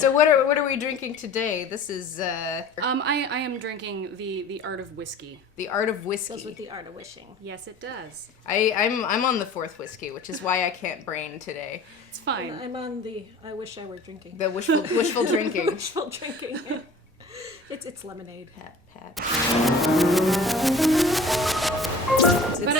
So what are we drinking today? This is I am drinking the Art of Whiskey. the Art of Whiskey. Goes with the art of wishing. Yes, it does. I'm on the fourth whiskey, which is why I can't brain today. It's fine. I'm on the I wish I were drinking. The wishful drinking. Wishful drinking. It's lemonade. Pat.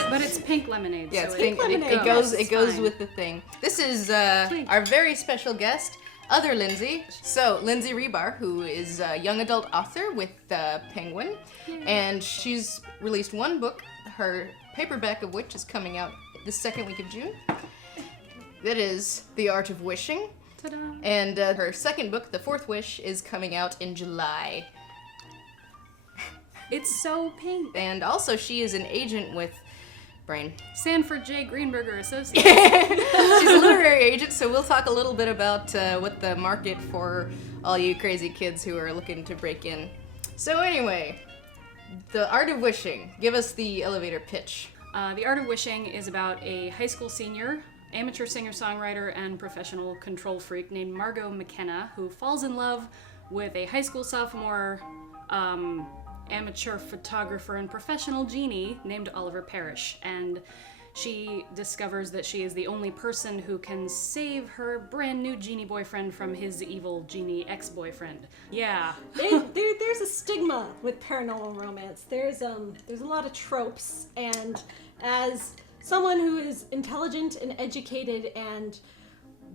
But it's pink lemonade. Yeah, so it's pink. lemonade. It goes fine. with the thing. This is our very special guest, other Lindsay. So Lindsay Ribar, who is a young adult author with Penguin, and she's released one book, her paperback of which is coming out the second week of June. That is The Art of Wishing. Ta-da. And her second book, The Fourth Wish, is coming out in July. It's so pink. And also, she is an agent with Brain. Sanford J. Greenberger Associates. She's a literary agent, so we'll talk a little bit about what the market for all you crazy kids who are looking to break in. So anyway, The Art of Wishing. Give us the elevator pitch. The Art of Wishing is about a high school senior, amateur singer-songwriter, and professional control freak named Margot McKenna, who falls in love with a high school sophomore amateur photographer and professional genie named Oliver Parrish. And she discovers that she is the only person who can save her brand new genie boyfriend from his evil genie ex-boyfriend. Yeah. There's a stigma with paranormal romance. There's a lot of tropes, and as someone who is intelligent and educated and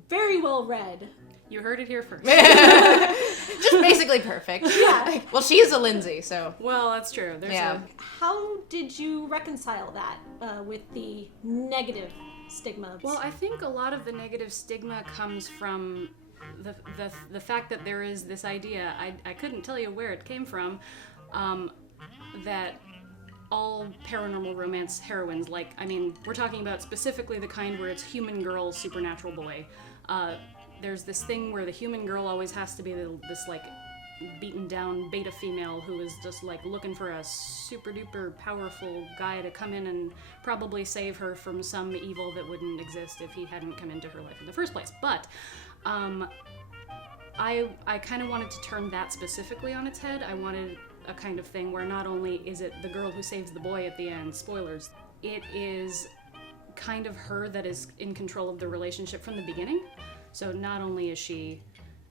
very well read. You heard it here first. Just basically perfect. Yeah. Well, she is a Lindsay, so. Well, that's true. There's How did you reconcile that with the negative stigma? Well, I think a lot of the negative stigma comes from the fact that there is this idea, I couldn't tell you where it came from, that all paranormal romance heroines, we're talking about specifically the kind where it's human girl, supernatural boy. There's this thing where the human girl always has to be this beaten down beta female who is just looking for a super duper powerful guy to come in and probably save her from some evil that wouldn't exist if he hadn't come into her life in the first place. But I kind of wanted to turn that specifically on its head. I wanted a kind of thing where not only is it the girl who saves the boy at the end, spoilers, it is kind of her that is in control of the relationship from the beginning. So not only is she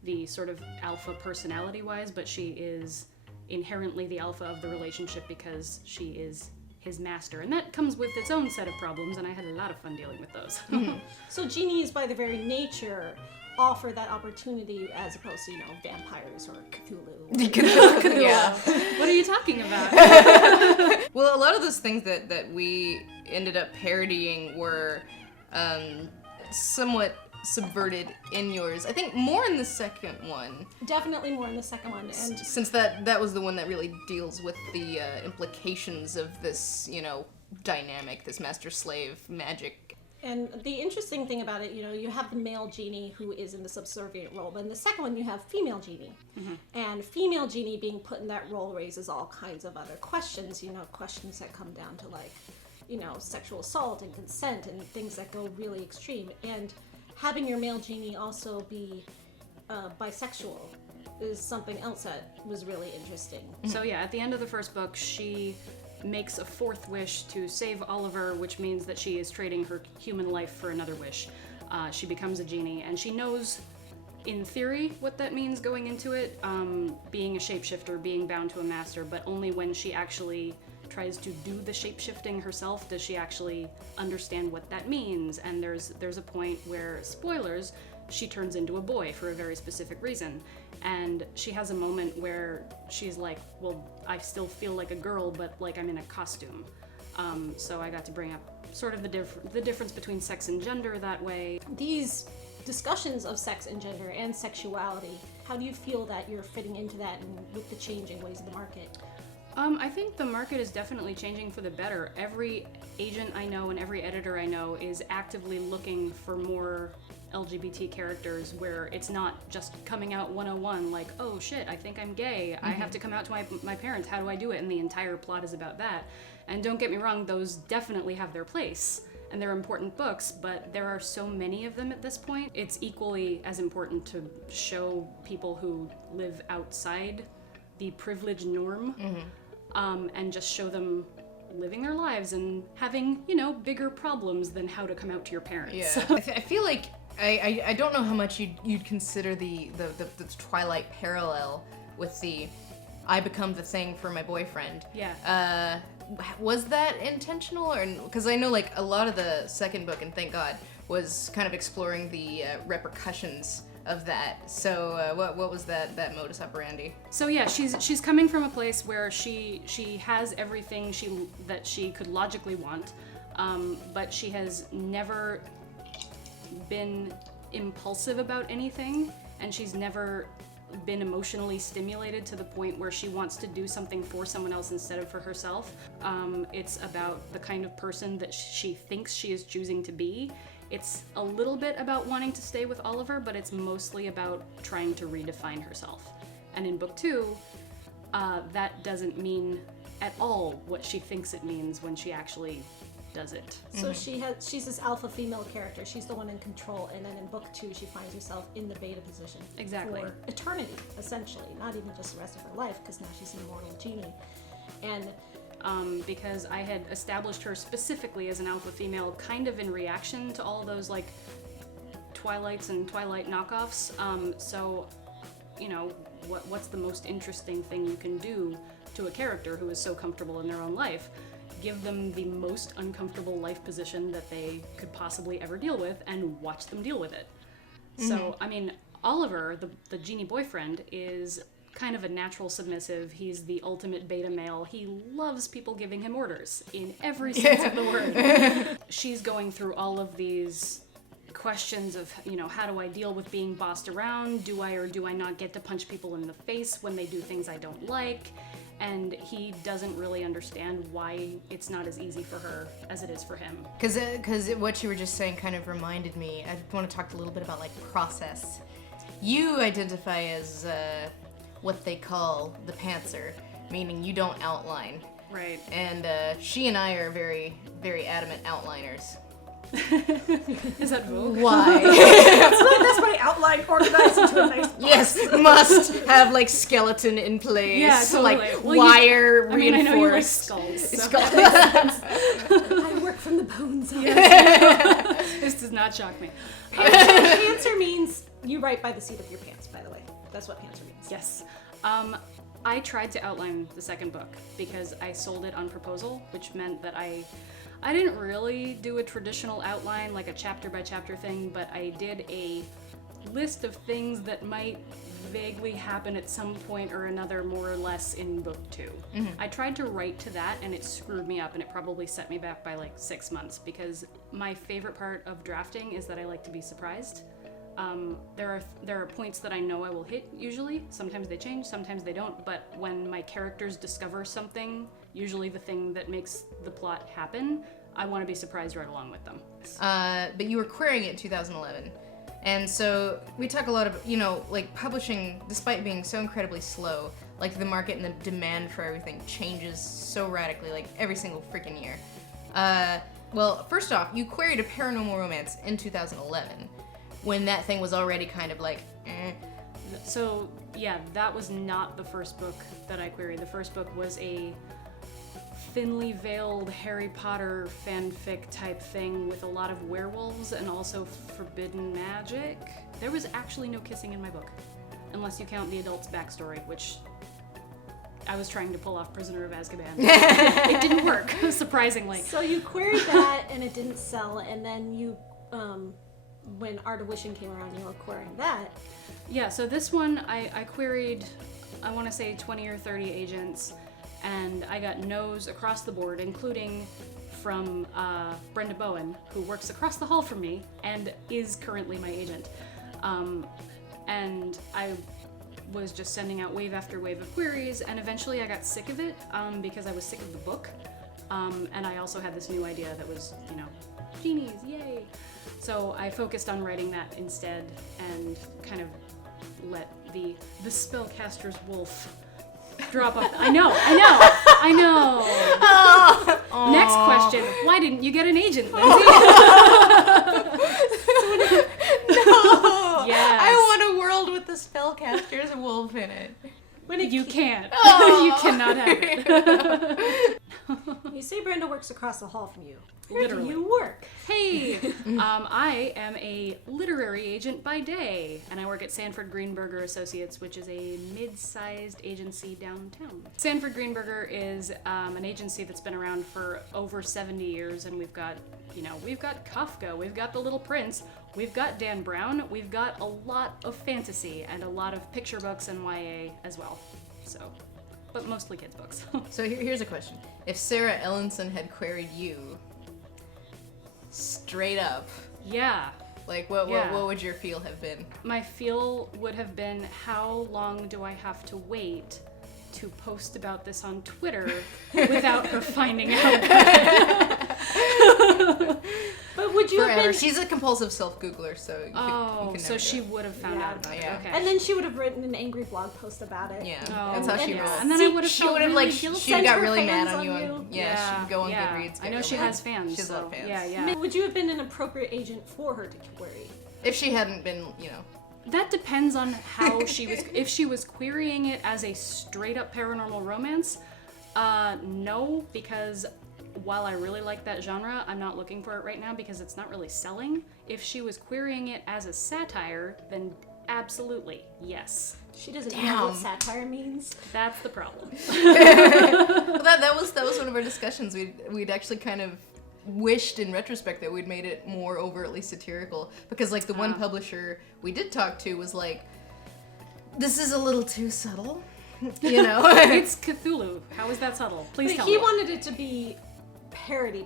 the sort of alpha personality-wise, but she is inherently the alpha of the relationship because she is his master. And that comes with its own set of problems, and I had a lot of fun dealing with those. Mm-hmm. So genies, by their very nature, offer that opportunity as opposed to, vampires or Cthulhu. Yeah. What are you talking about? Well, a lot of those things that we ended up parodying were somewhat subverted in yours. I think more in the second one. Definitely more in the second one. And Since that was the one that really deals with the implications of this, dynamic, this master-slave magic. And the interesting thing about it, you have the male genie who is in the subservient role, but in the second one you have female genie. Mm-hmm. And female genie being put in that role raises all kinds of other questions, questions that come down to sexual assault and consent and things that go really extreme. And having your male genie also be bisexual is something else that was really interesting. So yeah, at the end of the first book, she makes a fourth wish to save Oliver, which means that she is trading her human life for another wish. She becomes a genie, and she knows, in theory, what that means going into it, being a shapeshifter, being bound to a master, but only when she actually tries to do the shape-shifting herself does she actually understand what that means. And there's a point where, spoilers, she turns into a boy for a very specific reason. And she has a moment where she's like, well, I still feel like a girl, but I'm in a costume. So I got to bring up sort of the difference between sex and gender that way. These discussions of sex and gender and sexuality, how do you feel that you're fitting into that and with the changing ways of the market? I think the market is definitely changing for the better. Every agent I know and every editor I know is actively looking for more LGBT characters where it's not just coming out 101, like, oh shit, I think I'm gay. Mm-hmm. I have to come out to my parents. How do I do it? And the entire plot is about that. And don't get me wrong, those definitely have their place. and they're important books, but there are so many of them at this point. It's equally as important to show people who live outside the privileged norm, and just show them living their lives and having, bigger problems than how to come out to your parents. Yeah. I feel like I don't know how much you'd consider the Twilight parallel with the I become the thing for my boyfriend. Yeah. Was that intentional, or because I know like a lot of the second book, and thank God, was kind of exploring the repercussions of that. So what was that modus operandi? So yeah, she's coming from a place where she has everything that she could logically want, but she has never been impulsive about anything, and she's never been emotionally stimulated to the point where she wants to do something for someone else instead of for herself. It's about the kind of person that she thinks she is choosing to be. It's a little bit about wanting to stay with Oliver, but it's mostly about trying to redefine herself. And in book 2, that doesn't mean at all what she thinks it means when she actually does it. So she's this alpha female character. She's the one in control, and then in book 2 she finds herself in the beta position. Exactly. For eternity, essentially. Not even just the rest of her life, because now she's an immortal genie. And because I had established her specifically as an alpha female kind of in reaction to all those like Twilights and Twilight knockoffs. So, what's the most interesting thing you can do to a character who is so comfortable in their own life? Give them the most uncomfortable life position that they could possibly ever deal with and watch them deal with it. So, I mean, Oliver, the genie boyfriend, is kind of a natural submissive. He's the ultimate beta male. He loves people giving him orders in every sense of the word. She's going through all of these questions of, how do I deal with being bossed around? Do I or do I not get to punch people in the face when they do things I don't like? And he doesn't really understand why it's not as easy for her as it is for him. Because what you were just saying kind of reminded me, I want to talk a little bit about like process. You identify as what they call the pantser, meaning you don't outline. Right. And she and I are very, very adamant outliners. Is that Vogue? Why? that's my outline organized into a nice box. Yes, must have like skeleton in place. Yeah, totally. Like Well, wire I mean, I know you like reinforced. skulls. So I work from the bones up. this does not shock me. Pantser means you write by the seat of your pants, by the way. That's what pantser means. Yes. I tried to outline the second book because I sold it on proposal, which meant that I didn't really do a traditional outline, like a chapter by chapter thing, but I did a list of things that might vaguely happen at some point or another, more or less, in book 2. I tried to write to that, and it screwed me up, and it probably set me back by like 6 months, because my favorite part of drafting is that I like to be surprised. There are points that I know I will hit usually. Sometimes they change, sometimes they don't, but when my characters discover something, usually the thing that makes the plot happen, I want to be surprised right along with them. But you were querying it in 2011. And so we talk a lot about, like publishing, despite being so incredibly slow, like the market and the demand for everything changes so radically, like every single freaking year. Well, first off, you queried a paranormal romance in 2011. When that thing was already kind of like, So, yeah, that was not the first book that I queried. The first book was a thinly veiled Harry Potter fanfic type thing with a lot of werewolves and also forbidden magic. There was actually no kissing in my book, unless you count the adult's backstory, which I was trying to pull off Prisoner of Azkaban. It didn't work, surprisingly. So you queried that and it didn't sell, and then you, when Art of Wishing came around, you were querying that. Yeah, so this one I queried, I want to say 20 or 30 agents, and I got no's across the board, including from Brenda Bowen, who works across the hall from me and is currently my agent. And I was just sending out wave after wave of queries, and eventually I got sick of it because I was sick of the book. And I also had this new idea that was, genies, yay! So I focused on writing that instead and kind of let the spellcaster's wolf drop off. I know. Oh. Next question. Why didn't you get an agent, Lindsay? No. Yes. I want a world with the spellcaster's wolf in it. You can't. Oh. You cannot have it. You say Brenda works across the hall from you. Literally. Where do you work? Hey, I am a literary agent by day, and I work at Sanford Greenberger Associates, which is a mid-sized agency downtown. Sanford Greenberger is an agency that's been around for over 70 years, and we've got Kafka, we've got The Little Prince, we've got Dan Brown, we've got a lot of fantasy and a lot of picture books and YA as well. So, but mostly kids' books. So here's a question. If Sarah Ellenson had queried you straight up, Yeah. like what Yeah. would your feel have been? My feel would have been, how long do I have to wait to post about this on Twitter without her finding out? But would you have Forever. been... She's a compulsive self-Googler, so you Oh, could so never she do it. would have found Yeah. out about it. Yeah. Okay. And then she would have written an angry blog post about it. Yeah, Oh, that's how she yeah. rolls. And then I would have She felt would have really like guilty. she Send got her really mad fans on you. on On, you. yeah, she'd go on yeah. Goodreads. I know get she everyone. has fans. She has a lot of so- fans. Yeah. Would you have been an appropriate agent for her to query? If she hadn't been, That depends on how she was. If she was querying it as a straight up paranormal romance, no, because while I really like that genre, I'm not looking for it right now because it's not really selling. If she was querying it as a satire, then absolutely, yes. She doesn't Damn. know what satire means. That's the problem. well, that was one of our discussions. We'd actually kind of wished in retrospect that we'd made it more overtly satirical because like the one publisher we did talk to was like, this is a little too subtle, It's Cthulhu. How is that subtle? Please But tell he me. wanted it to be parody.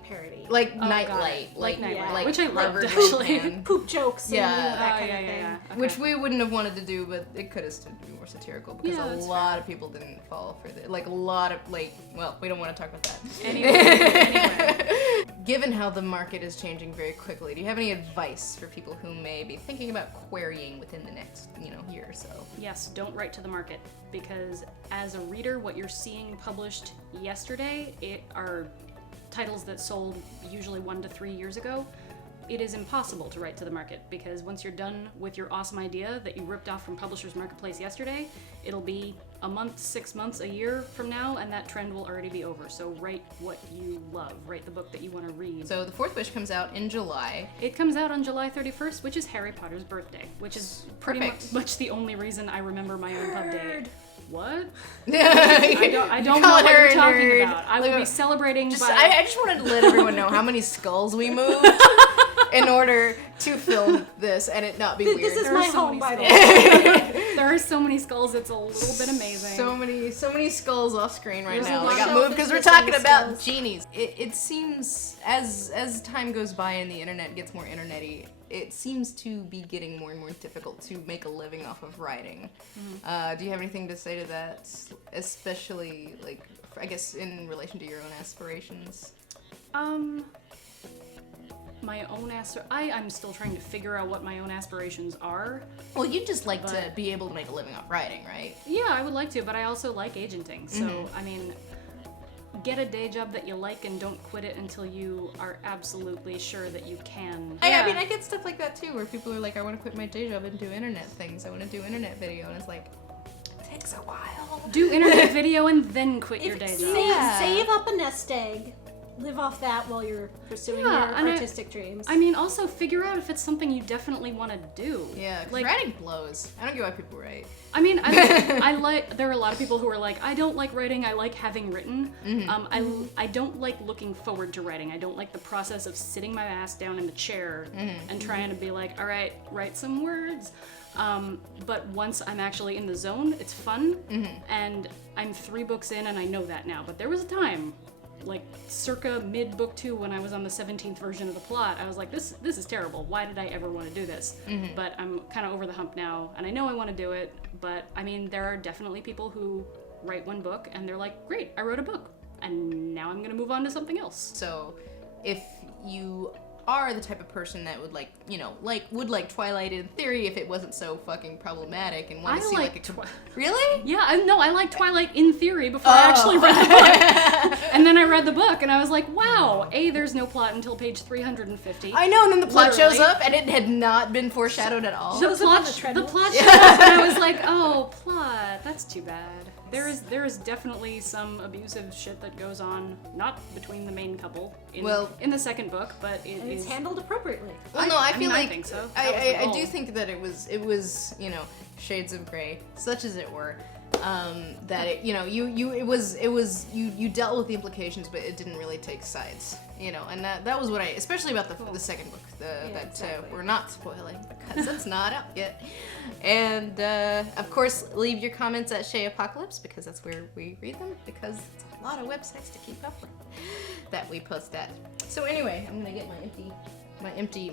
like got Nightlight, it. Like Nightlight, like which I loved, Harvard actually. Man. Poop jokes and Yeah. that kind of thing. Okay. Which we wouldn't have wanted to do, but it could have stood to be more satirical because Yeah, a that's lot of people didn't fall for it. Like a lot of well, we don't want to talk about that. Anyway. Given how the market is changing very quickly, do you have any advice for people who may be thinking about querying within the next, year or so? Yes, don't write to the market because as a reader, what you're seeing published yesterday are titles that sold usually 1 to 3 years ago. It is impossible to write to the market because once you're done with your awesome idea that you ripped off from Publishers Marketplace yesterday, it'll be a month, 6 months, a year from now, and that trend will already be over. So write what you love. Write the book that you want to read. So the Fourth Wish comes out in July. It comes out on July 31st, which is Harry Potter's birthday, which is pretty Perfect. much the only reason I remember my own pub date. What? I I don't know what you're talking about. I will be celebrating by... I just wanted to let everyone know how many skulls we moved in order to film this and it not be weird. This is There my are so home, many by the way. skulls. There are so many skulls, it's a little bit amazing. So many skulls off screen right There's now. a They got shelf moved because we're that's talking missing about skulls. genies. It seems as time goes by and the internet gets more internety, it seems to be getting more and more difficult to make a living off of writing. Do you have anything to say to that, especially I guess in relation to your own aspirations? My own I'm still trying to figure out what my own aspirations are. Well, you'd just like to But- be able to make a living off writing, right? Yeah, I would like to, but I also like agenting. So, I mean, get a day job that you like and don't quit it until you are absolutely sure that you can. I mean, I get stuff like that too, where people are like, I want to quit my day job and do internet things. I want to do internet video, and it's like, it takes a while. Do internet video and then quit your day job. Yeah. Save up a nest egg, live off that while you're pursuing your and artistic dreams. I mean, also figure out if it's something you definitely want to do. Yeah, 'cause like writing blows. I don't get why people write. I mean, I like. There are a lot of people who are like, I don't like writing. I like having written. I don't like looking forward to writing. I don't like the process of sitting my ass down in the chair and trying to be like, all right, write some words. But once I'm actually in the zone, it's fun. And I'm 3 books in, and I know that now. But there was a time, like circa mid book 2, when I was on the 17th version of the plot, I was like, this is terrible. Why did I ever want to do this? But I'm kind of over the hump now, and I know I want to do it. But I mean, there are definitely people who write 1 book and they're like, great, I wrote a book, and now I'm gonna move on to something else. So, if you are the type of person that would like would like Twilight in theory if it wasn't so fucking problematic and want to see Really? Yeah, I like Twilight in theory before I actually read the book. And then I read the book and I was like, wow, there's no plot until page 350. I know, and then the plot Literally. shows up and it had not been foreshadowed at all. The plot showed up and I was like, oh, plot, that's too bad. There is definitely some abusive shit that goes on, not between the main couple in the second book, but it's handled appropriately. Well, no, I feel like I think so. I do think that it was shades of gray, such as it were. That it you dealt with the implications, but it didn't really take sides, and that was what especially about the second book, we're not spoiling because it's not out yet. And of course, leave your comments at Shay Apocalypse because that's where we read them, because it's a lot of websites to keep up with that we post at. So anyway, I'm gonna get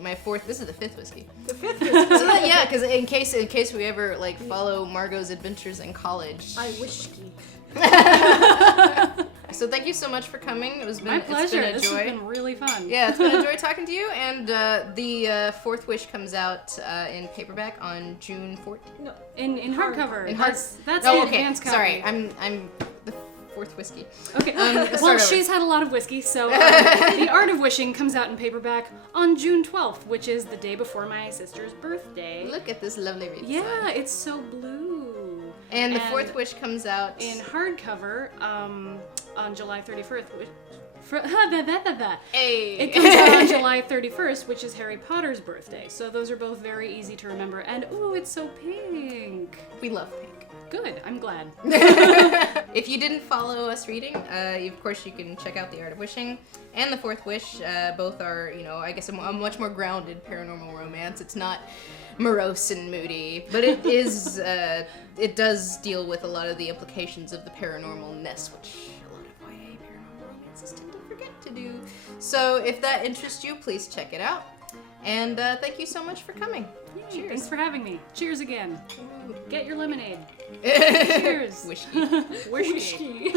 my fourth. This is the fifth whiskey. The fifth whiskey. So yeah, because in case we ever follow Margot's adventures in college. I wish. So thank you so much for coming. My pleasure. It's been a joy. This has been really fun. Yeah, it's been a joy talking to you. And the Fourth Wish comes out in paperback on June 14th. No, in hardcover. That's oh, the okay. advance copy. Sorry, I'm the fourth whiskey. Okay. Let's Well, start over. she's had a lot of whiskey, so The Art of Wishing comes out in paperback on June 12th, which is the day before my sister's birthday. Look at this lovely read. Yeah, it's so blue. And the Fourth Wish comes out in hardcover on July 31st. Hey. It comes out on July 31st, which is Harry Potter's birthday. So those are both very easy to remember. And ooh, it's so pink. We love pink. Good, I'm glad. If you didn't follow us reading, of course you can check out The Art of Wishing and The Fourth Wish. Both are, I guess a much more grounded paranormal romance. It's not morose and moody, but it is. It does deal with a lot of the implications of the paranormalness, which a lot of YA paranormal romances tend to forget to do. So if that interests you, please check it out. And thank you so much for coming. Yay, Cheers. Thanks for having me. Cheers again. Ooh. Get your lemonade. Cheers. Whiskey. Whiskey.